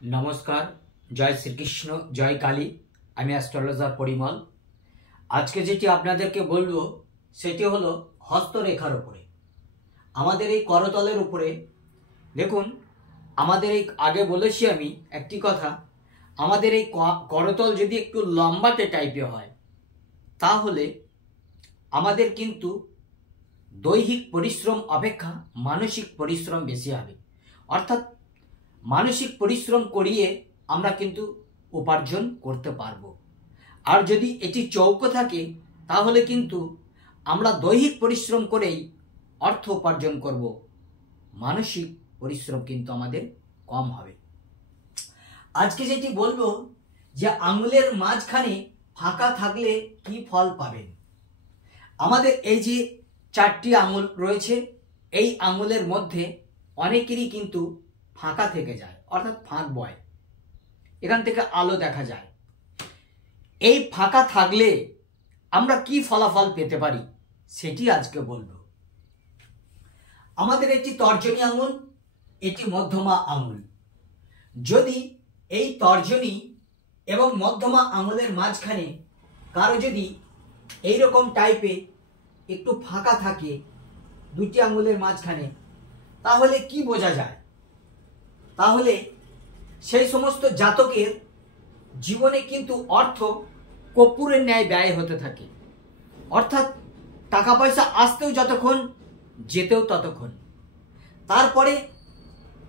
नमस्कार, जय श्रीकृष्ण, जय काली। আমি অ্যাস্ট্রোলজার পরিমল। আজকে যেটি আপনাদেরকে বলবো সেটি হলো হস্তরেখার উপরে, আমাদের এই করতলের উপরে। দেখুন, আমাদের এই আগে বলেছি আমি একটি কথা, আমাদের এই করতল যদি একটু লম্বাটে টাইপের হয় তাহলে আমাদের কিন্তু দৈহিক পরিশ্রম অপেক্ষা মানসিক পরিশ্রম বেশি হবে। অর্থাৎ মানসিক পরিশ্রম করিয়ে আমরা কিন্তু উপার্জন করতে পারবো। আর যদি এটি চৌকো থাকে তাহলে কিন্তু আমরা দৈহিক পরিশ্রম করেই অর্থ উপার্জন করব, মানসিক পরিশ্রম কিন্তু আমাদের কম হবে। আজকে যেটি বলবো যে আঙুলের মাঝখানে ফাঁকা থাকলে কি ফল পাবেন। আমাদের এই যে 4টি আঙুল রয়েছে, এই আঙুলের মধ্যে অনেকেরই কিন্তু ফাঁকা থেকে যায়, অর্থাৎ ফাঁক বয়, এখান থেকে আলো দেখা যায়। এই ফাঁকা থাকলে আমরা কি ফলাফল পেতে পারি সেটি আজকে বলবো। আমাদের একটি তর্জনী আঙুল, এটি মধ্যমা আঙুল। যদি এই তর্জনী এবং মধ্যমা আঙুলের মাঝখানে কারো যদি এইরকম টাইপে একটু ফাঁকা থাকে দুটি আঙুলের মাঝখানে, তাহলে কি বোঝা যায়? তাহলে সেই সমস্ত জাতকের জীবনে কিন্তু অর্থ কর্পূরের ন্যায় ব্যয় হতে থাকে। অর্থাৎ টাকা পয়সা আসতেও যতক্ষণ, যেতেও ততক্ষণ। তারপরে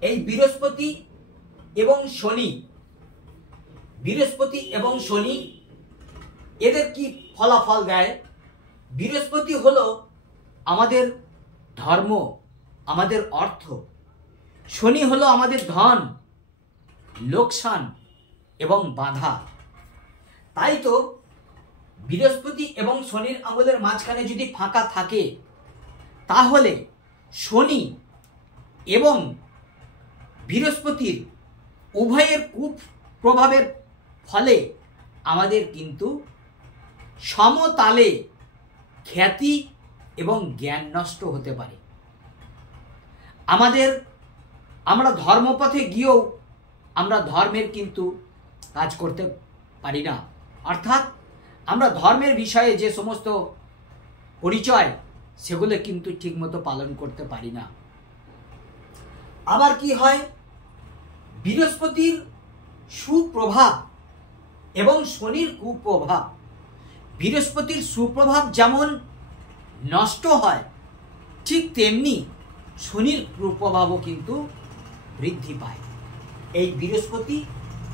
এই বৃহস্পতি এবং শনি এদের কি ফলাফল দেয়? বৃহস্পতি হলো আমাদের ধর্ম, আমাদের অর্থ। শনি হলো আমাদের ধন, লোকসান এবং বাধা। তাই তো বৃহস্পতি এবং শনির আঙুলের মাঝখানে যদি ফাঁকা থাকে তাহলে শনি এবং বৃহস্পতির উভয়ের কুপ্রভাবের ফলে আমাদের কিন্তু সমতালে খ্যাতি এবং জ্ঞান নষ্ট হতে পারে। আমরা ধর্মপথে গিয়েও আমরা ধর্মের কিন্তু কাজ করতে পারি না। অর্থাৎ আমরা ধর্মের বিষয়ে যে সমস্ত পরিচয় সেগুলো কিন্তু ঠিকমতো পালন করতে পারি না। আবার কি হয়, বৃহস্পতির সুপ্রভাব এবং শনির কুপ্রভাব, বৃহস্পতির সুপ্রভাব যেমন নষ্ট হয় ঠিক তেমনি শনির কুপ্রভাবও কিন্তু বৃদ্ধি পায় এই বৃহস্পতি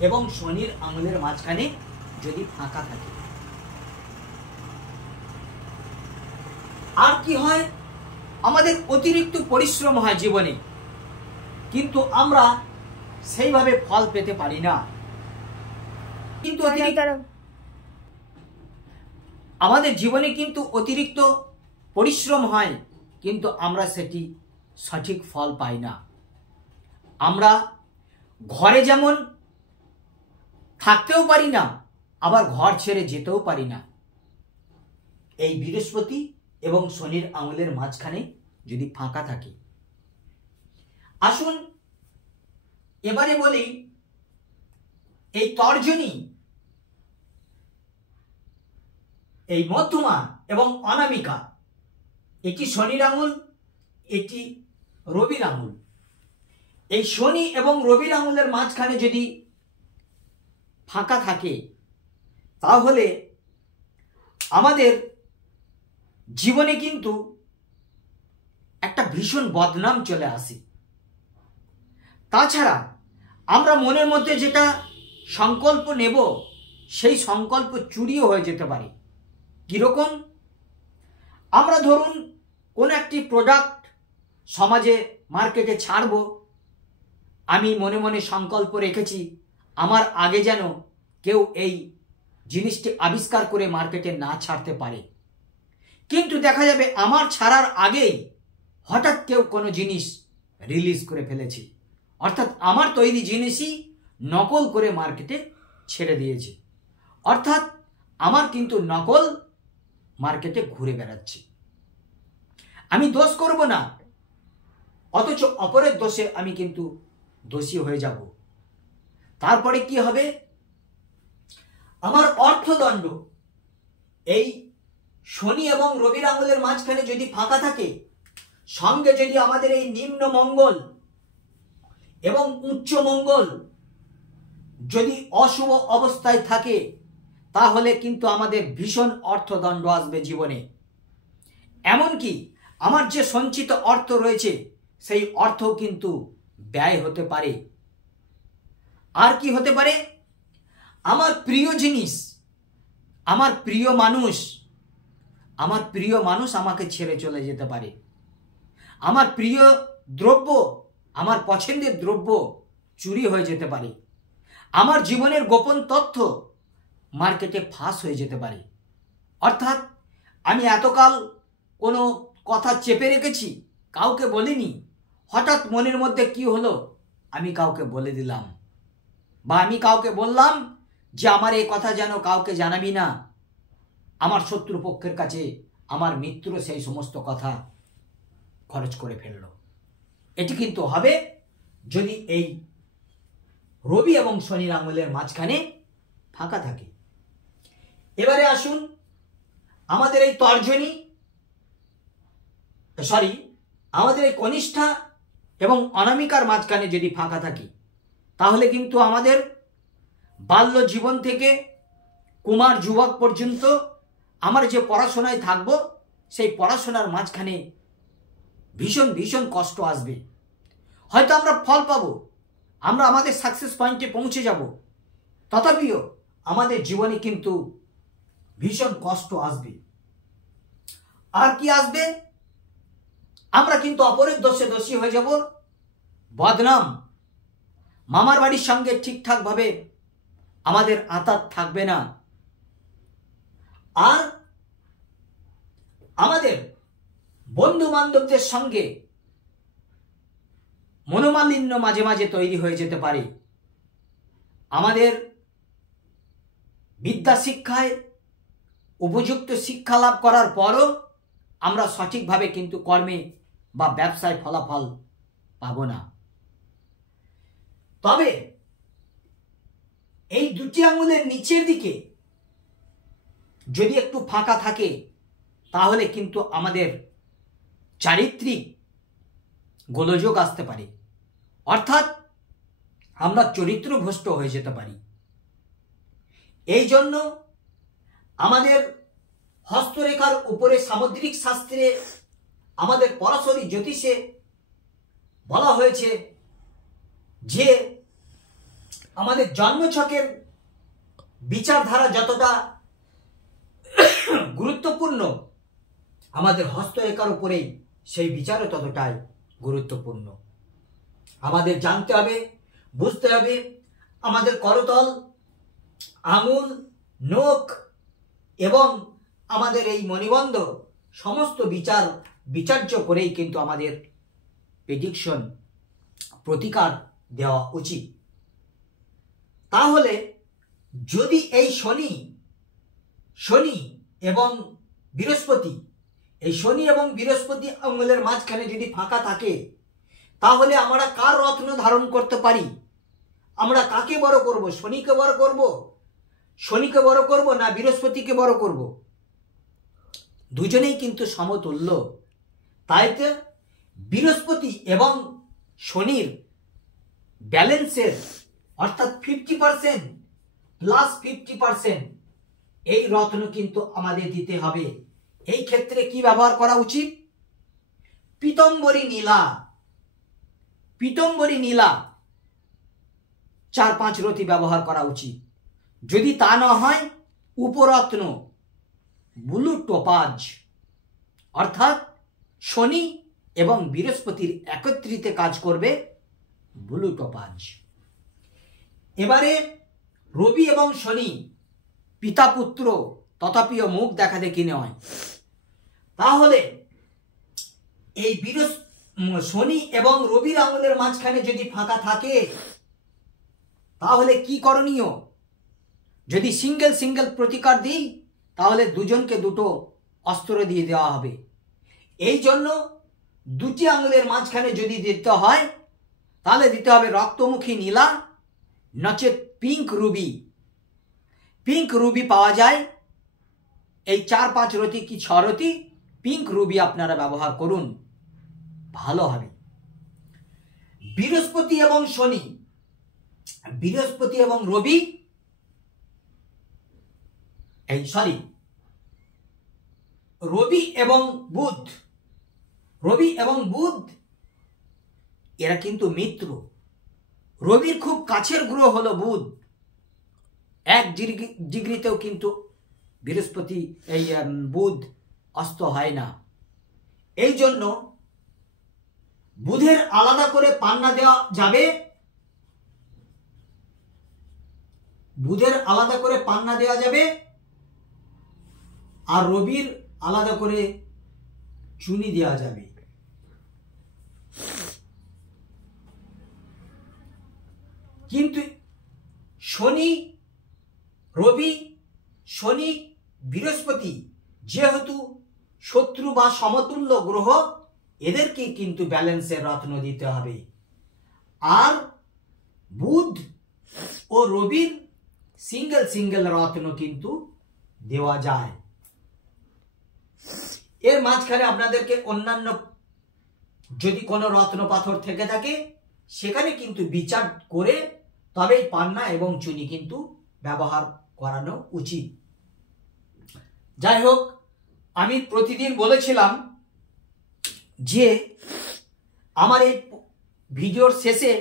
এবং শনির আঙুলের মাঝখানে যদি ফাঁকা থাকে। আর কি হয়, আমাদের অতিরিক্ত পরিশ্রম হয় জীবনে, কিন্তু আমরা সেইভাবে ফল পেতে পারি না। কিন্তু আমাদের জীবনে কিন্তু অতিরিক্ত পরিশ্রম হয়, কিন্তু আমরা সেটি সঠিক ফল পাই না। আমরা ঘরে যেমন থাকতেও পারি না, আবার ঘর ছেড়ে যেতেও পারি না, এই বৃহস্পতি এবং শনির আঙুলের মাঝখানে যদি ফাঁকা থাকে। আসুন এবারে বলি, এই তর্জনী, এই মধ্যমা এবং অনামিকা, এটি শনির আঙুল, এটি রবির আঙুল। এই শনি এবং রবির আঙুলের মাঝখানে যদি ফাঁকা থাকে তাহলে আমাদের জীবনে কিন্তু একটা ভীষণ বদনাম চলে আসে। তাছাড়া আমরা মনের মধ্যে যেটা সংকল্প নেব সেই সংকল্প চুরিও হয়ে যেতে পারে। কিরকম? আমরা ধরুন কোন একটি প্রোডাক্ট সমাজে মার্কেটে ছাড়ব, আমি মনে মনে সংকল্প রেখেছি আমার আগে যেন কেউ এই জিনিসটি আবিষ্কার করে মার্কেটে না ছাড়তে পারে। কিন্তু দেখা যাবে আমার ছাড়ার আগেই হঠাৎ কেউ কোনো জিনিস রিলিজ করে ফেলেছে, অর্থাৎ আমার তৈরি জিনিসই নকল করে মার্কেটে ছেড়ে দিয়েছে। অর্থাৎ আমার কিন্তু নকল মার্কেটে ঘুরে বেড়াচ্ছে। আমি দোষ করব না, অথচ অপরের দোষে আমি কিন্তু দোষী হয়ে যাব। তারপরে কি হবে, আমার অর্থদণ্ড এই শনি এবং রবির আঙুলের মাঝখানে যদি ফাঁকা থাকে, সঙ্গে যদি আমাদের এই নিম্ন মঙ্গল এবং উচ্চ মঙ্গল যদি অশুভ অবস্থায় থাকে, তাহলে কিন্তু আমাদের ভীষণ অর্থদণ্ড আসবে জীবনে। এমনকি আমার যে সঞ্চিত অর্থ রয়েছে সেই অর্থ কিন্তু ব্যয় হতে পারে। আর কি হতে পারে, আমার প্রিয় জিনিস, আমার প্রিয় মানুষ আমাকে ছেড়ে চলে যেতে পারে। আমার প্রিয় দ্রব্য, আমার পছন্দের দ্রব্য চুরি হয়ে যেতে পারে। আমার জীবনের গোপন তথ্য মার্কেটে ফাঁস হয়ে যেতে পারে। অর্থাৎ আমি এতকাল কোনো কথা চেপে রেখেছি, কাউকে বলিনি, হঠাৎ মনের মধ্যে কি হলো, আমি কাউকে বলে দিলাম, বা আমি কাউকে বললাম যে আমার এই কথা যেন কাউকে জানাবি না। আমার শত্রুপক্ষের কাছে আমার মিত্র সেই সমস্ত কথা খরচ করে ফেলল। এটি কিন্তু হবে যদি এই রবি এবং শনির আঙুলের মাঝখানে ফাঁকা থাকে। এবারে আসুন, আমাদের এই আমাদের এই কনিষ্ঠা এবং অনামিকার মাঝখানে যদি ফাঁকা থাকে, তাহলে কিন্তু আমাদের বাল্য জীবন থেকে কুমার যুবক পর্যন্ত আমার যে পড়াশোনায় থাকব, সেই পড়াশোনার মাঝখানে ভীষণ ভীষণ কষ্ট আসবে। হয়তো আমরা ফল পাবো, আমরা আমাদের সাকসেস পয়েন্টে পৌঁছে যাব, তথাপিও আমাদের জীবনে কিন্তু ভীষণ কষ্ট আসবে। আর কি আসবে, আমরা কিন্তু অপরের দোষে দোষী হয়ে যাব, বদনাম, মামার বাড়ির সঙ্গে ঠিকঠাক ভাবে আমাদের আঁতাত থাকবে না। আর আমাদের বন্ধু বান্ধবদের সঙ্গে মনোমালিন্য মাঝে মাঝে তৈরি হয়ে যেতে পারে। আমাদের বিদ্যা শিক্ষায় উপযুক্ত শিক্ষা লাভ করার পরও আমরা সঠিকভাবে কিন্তু কর্মে বা ব্যবসায় ফলাফল পাব না। তবে এই দুটি আঙুলের নিচের দিকে যদি একটু ফাঁকা থাকে, তাহলে কিন্তু আমাদের চারিত্রিক গোলযোগ আসতে পারে, অর্থাৎ আমরা চরিত্রভ্রষ্ট হয়ে যেতে পারি। এই জন্য আমাদের হস্তরেখার উপরে সামুদ্রিক শাস্ত্রে, আমাদের পরাশরী জ্যোতিষে বলা হয়েছে যে আমাদের জন্মছকের বিচারধারা যতটা গুরুত্বপূর্ণ, আমাদের হস্তরেখার উপরেই সেই বিচারও ততটাই গুরুত্বপূর্ণ। আমাদের জানতে হবে, বুঝতে হবে, আমাদের করতল, আঙুল, নখ এবং আমাদের এই মণিবন্ধ সমস্ত বিচার্য করেই কিন্তু আমাদের প্রেডিকশন, প্রতিকার দেওয়া উচিত। তাহলে যদি এই শনি এবং বৃহস্পতি, এই শনি এবং বৃহস্পতি আঙুলের মাঝখানে যদি ফাঁকা থাকে, তাহলে আমরা কার রত্ন ধারণ করতে পারি? আমরা কাকে বড় করব? শনিকে বড় করব না বৃহস্পতিকে বড় করব? দুজনেই কিন্তু সমতুল্য। তাই তো বৃহস্পতি এবং শনির ব্যালেন্সের, অর্থাৎ 50% প্লাস 50% এই রত্ন কিন্তু আমাদের দিতে হবে। এই ক্ষেত্রে কি ব্যবহার করা উচিত? পীতম্বরী নীলা 4-5 রতি ব্যবহার করা উচিত। যদি তা না হয়, উপরত্ন ব্লু টোপাজ, অর্থাৎ শনি এবং বৃহস্পতির একত্রিতে কাজ করবে ব্লু টোপাজ। এবারে রবি এবং শনি পিতা পুত্র, তথাপিও মুখ দেখা দেখি নয়। তাহলে এই শনি এবং রবির আঙুলের মাঝখানে যদি ফাঁকা থাকে, তাহলে কি করণীয়? যদি সিঙ্গেল প্রতিকার দিই, তাহলে দুজনকে দুটো অস্ত্র দিয়ে দেওয়া হবে। এই জন্য দুটি আঙুলের মাঝখানে যদি দিতে হয়, তাহলে দিতে হবে রক্তমুখী নীলা, নচেত পিঙ্ক রুবি। পিঙ্ক রুবি পাওয়া যায়, এই 4-5 রতি কি 6 রতি পিঙ্ক রুবি আপনারা ব্যবহার করুন, ভালো হবে। বৃহস্পতি এবং শনি, বৃহস্পতি এবং রবি, রবি এবং বুধ, রবি এবং বুধ এরা কিন্তু মিত্র। রবির খুব কাছের গ্রহ হলো বুধ, 1 ডিগ্রিতেও কিন্তু বৃহস্পতি বুধ অস্ত হয় না। এই জন্য বুধের আলাদা করে পান্না দেওয়া যাবে, বুধের আলাদা করে পান্না দেওয়া যাবে, আর রবির আলাদা করে চুনি দেওয়া যাবে। কিন্তু শনি, রবি, শনি, বৃহস্পতি যেহেতু শত্রু বা সমতুল্য গ্রহ, এদেরকে কিন্তু ব্যালেন্সের রত্ন দিতে হবে। আর বুধ ও রবির সিঙ্গেল সিঙ্গেল রত্ন কিন্তু দেওয়া যায়। এর মাঝখানে আপনাদেরকে অন্যান্য যদি কোনো রত্ন পাথর থেকে থাকে সেখানে কিন্তু বিচার করে তবেই পান্না এবং চুনি কিন্তু ব্যবহার করানো উচিত। যাই হোক, আমি প্রতিদিন বলেছিলাম যে আমার এই ভিডিওর শেষে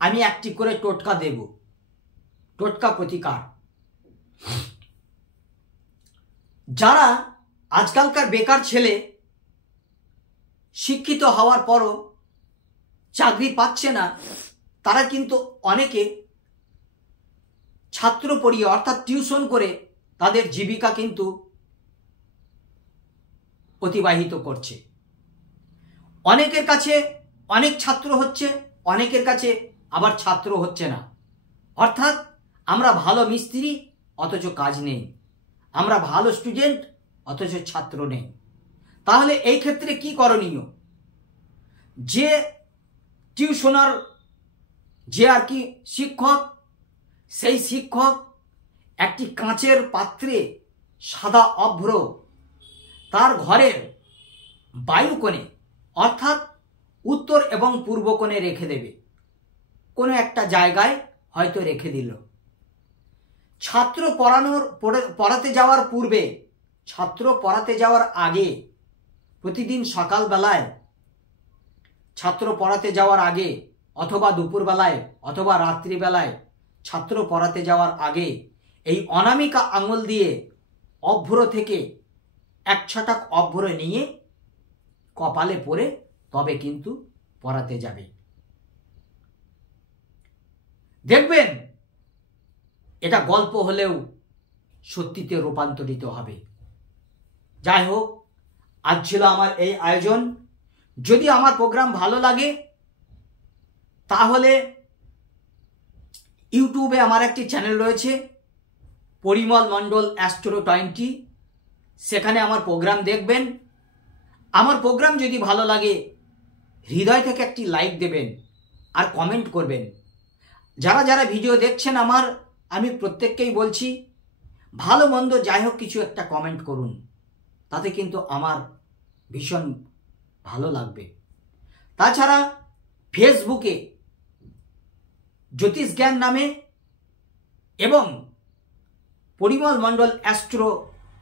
আমি একটি করে টোটকা দেব, টোটকা প্রতিকার। যারা আজকালকার বেকার ছেলে শিক্ষিত হওয়ার পরও চাকরি পাচ্ছে না, তারা কিন্তু অনেকে ছাত্র পড়িয়ে অর্থাৎ টিউশন করে তাদের জীবিকা কিন্তু অতিবাহিত করছে। অনেকের কাছে অনেক ছাত্র হচ্ছে, অনেকের কাছে আবার ছাত্র হচ্ছে না। অর্থাৎ আমরা ভালো মিস্ত্রি অথচ কাজ নেই, আমরা ভালো স্টুডেন্ট অথচ ছাত্র নেই। তাহলে এই ক্ষেত্রে কি করণীয়? যে টিউশনার, যে আর কি শিক্ষক, সেই শিক্ষক একটি কাঁচের পাত্রে সাদা অভ্র তার ঘরের বায়ুকোণে অর্থাৎ উত্তর এবং পূর্ব কোণে রেখে দেবে, কোনো একটা জায়গায় হয়তো রেখে দিল। ছাত্র পড়াতে যাওয়ার পূর্বে, ছাত্র পড়াতে যাওয়ার আগে, প্রতিদিন সকালবেলায় ছাত্র পড়াতে যাওয়ার আগে অথবা দুপুরবেলায় অথবা রাত্রিবেলায় ছাত্র পড়াতে যাওয়ার আগে এই অনামিকা আঙুল দিয়ে অভ্র থেকে 1 ছটাক অভ্র নিয়ে কপালে পরে তবে কিন্তু পড়াতে যাবে। দেখবেন এটা গল্প হলেও সত্যিতে রূপান্তরিত হবে। যাই হোক, আজ ছিল আমার এই আয়োজন। যদি আমার প্রোগ্রাম ভালো লাগে তাহলে ইউটিউবে আমার একটি চ্যানেল রয়েছে, পরিমল মণ্ডল অ্যাস্ট্রো 20, সেখানে আমার প্রোগ্রাম দেখবেন। আমার প্রোগ্রাম যদি ভালো লাগে হৃদয় থেকে একটি লাইক দেবেন আর কমেন্ট করবেন। যারা যারা ভিডিও দেখছেন আমার, আমি প্রত্যেককেই বলছি ভালো মন্দ যাই হোক কিছু একটা কমেন্ট করুন, তাতে কিন্তু আমার ভীষণ ভালো লাগবে। তাছাড়া ফেসবুকে জ্যোতিষ জ্ঞান নামে এবং পরিমল মণ্ডল অ্যাস্ট্রো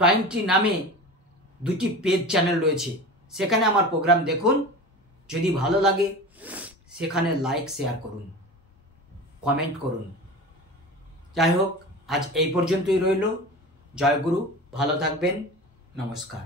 20 নামে 2টি পেজ চ্যানেল রয়েছে, সেখানে আমার প্রোগ্রাম দেখুন। যদি ভালো লাগে সেখানে লাইক শেয়ার করুন, কমেন্ট করুন। যাই হোক, আজ এই পর্যন্তই রইল। জয় গুরু, ভালো থাকবেন, নমস্কার।